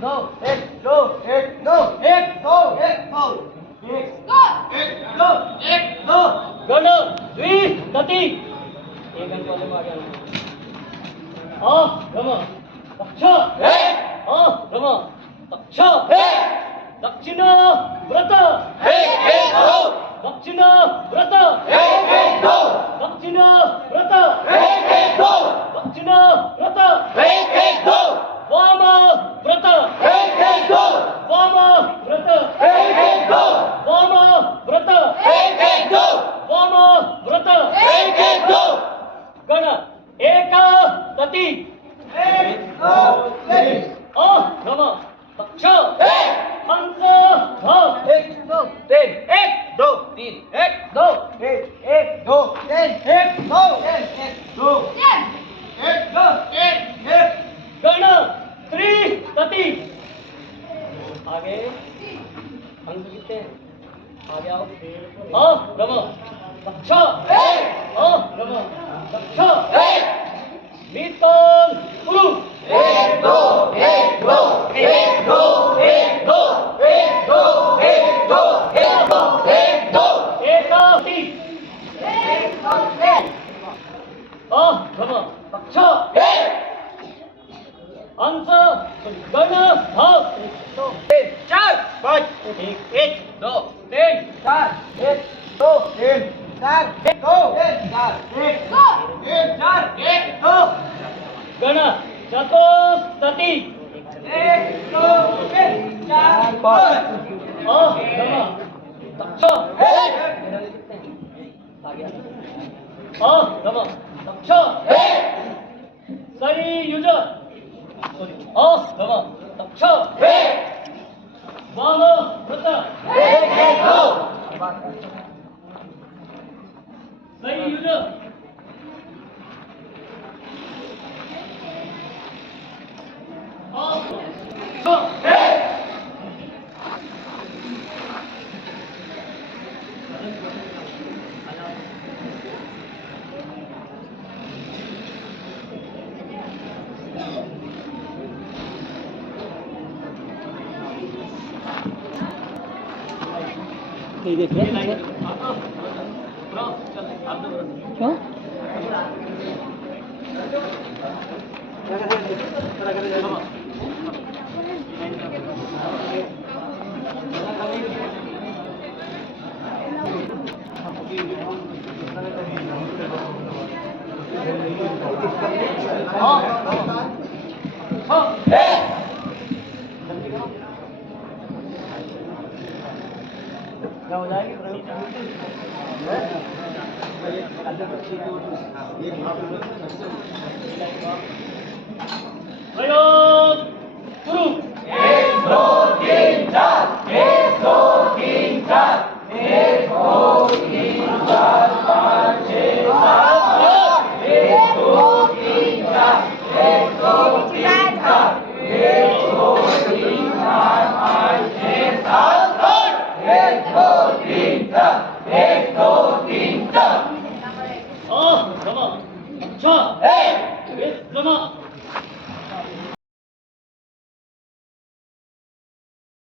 दो एक दो एक दो एक दो एक दो एक दो एक दो एक दो गण द्वि गति एक अंक वाले आगे आ रम दक्ष एक आ रम दक्ष एक दक्षिण व्रत एक दो दक्षिण व्रत एक दो दक्षिण व्रत एक दो दक्षिण व्रत एक दो वाम व्रत एक दो वाम व्रत एक दो वाम व्रत एक दो वाम व्रत एक दो गण एक गति एक दो तीन आ रम दक्ष हंस एक दो तीन एक दो तीन एक दो एक दो तीन एक दो एक दो एक दो एक एक गण त्रि गति आगे अंक कितने हैं आगे आओ रम दक्ष रम दक्ष नीतल गुरु एक दो एक दो एक दो एक दो एक दो एक दो एक दो एक दो एक रम दक्ष अंश गण भाव चार पाँच एक दो तीन चार एक दो तीन चार एक दो चार एक दो एक चार एक दो गण चतुष्पति एक दो तीन चार पाँच दक्ष रम दक्ष संयुज रम दक्ष वाम व्रत संयुज देख रहे हैं क्यों क्या हो जाएगी प्रयोग शुरू एक दो तीन चार एक दो तीन चार एक दो तीन चार पाँच छः सात एक दो तीन चार एक दो तीन चार एक दो तीन चार पाँच छः सात एक दो तीन चार एक दो तीन चार अच्छा एक